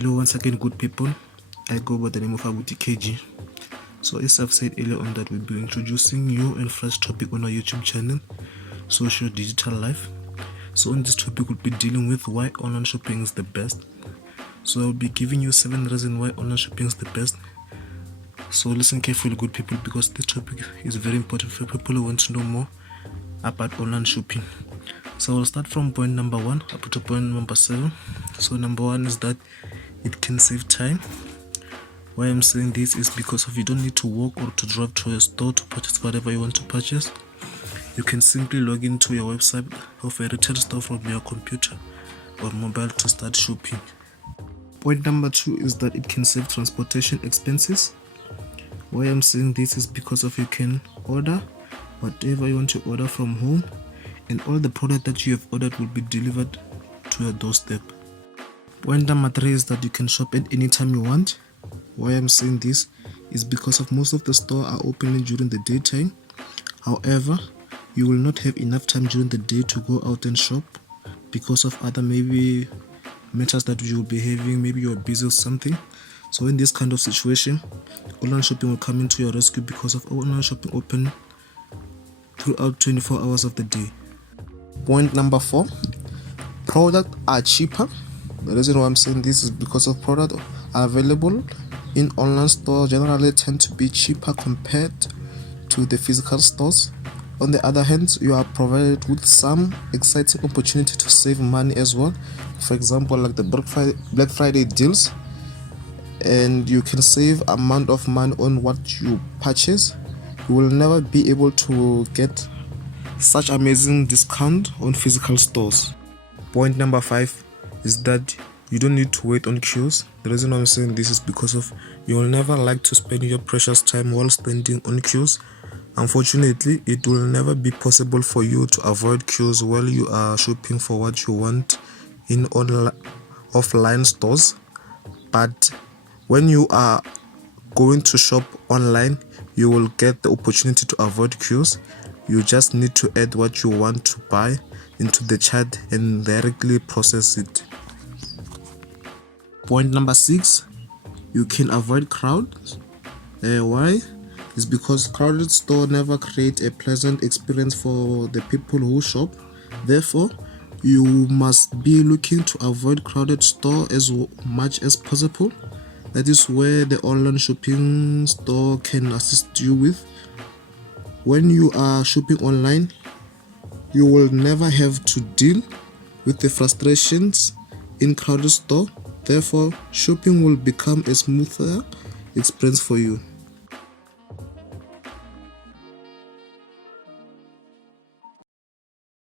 Hello once again, good people. I go by the name of Abuti KG. So as I've said earlier on that we'll be introducing new and fresh topic on our YouTube channel, Socio-Digital Life. So on this topic we'll be dealing with why online shopping is the best. So I'll be giving you 7 reasons why online shopping is the best. So listen carefully, good people, because this topic is very important for people who want to know more about online shopping. So I'll start from point number 1 up to point number 7. So number 1 is that it can save time. Why I'm saying this is because of you don't need to walk or to drive to a store to purchase whatever you want to purchase. You can simply log into your website of a retail store from your computer or mobile to start shopping. Point number 2 is that it can save transportation expenses. Why I'm saying this is because of you can order whatever you want to order from home, and all the product that you have ordered will be delivered to your doorstep. Point number 3 is that you can shop at any time you want. Why I'm saying this is because of most of the store are opening during the daytime. However, you will not have enough time during the day to go out and shop because of other maybe matters that you will be having. Maybe you are busy or something. So in this kind of situation, online shopping will come into your rescue because of online shopping open throughout 24 hours of the day. Point number 4, products are cheaper. The reason why I'm saying this is because of products are available in online stores generally tend to be cheaper compared to the physical stores. On the other hand, you are provided with some exciting opportunity to save money as well. For example, like the Black Friday deals, and you can save amount of money on what you purchase. You will never be able to get such amazing discount on physical stores. Point number 5 is that you don't need to wait on queues. The reason I'm saying this is because of you will never like to spend your precious time while standing on queues. Unfortunately, it will never be possible for you to avoid queues while you are shopping for what you want in offline stores. But when you are going to shop online, you will get the opportunity to avoid queues. You just need to add what you want to buy into the chat and directly process it. Point number 6, you can avoid crowds. Why? It's because crowded store never create a pleasant experience for the people who shop. Therefore, you must be looking to avoid crowded store as much as possible. That is where the online shopping store can assist you with. When you are shopping online, you will never have to deal with the frustrations in crowded store. Therefore, shopping will become a smoother experience for you.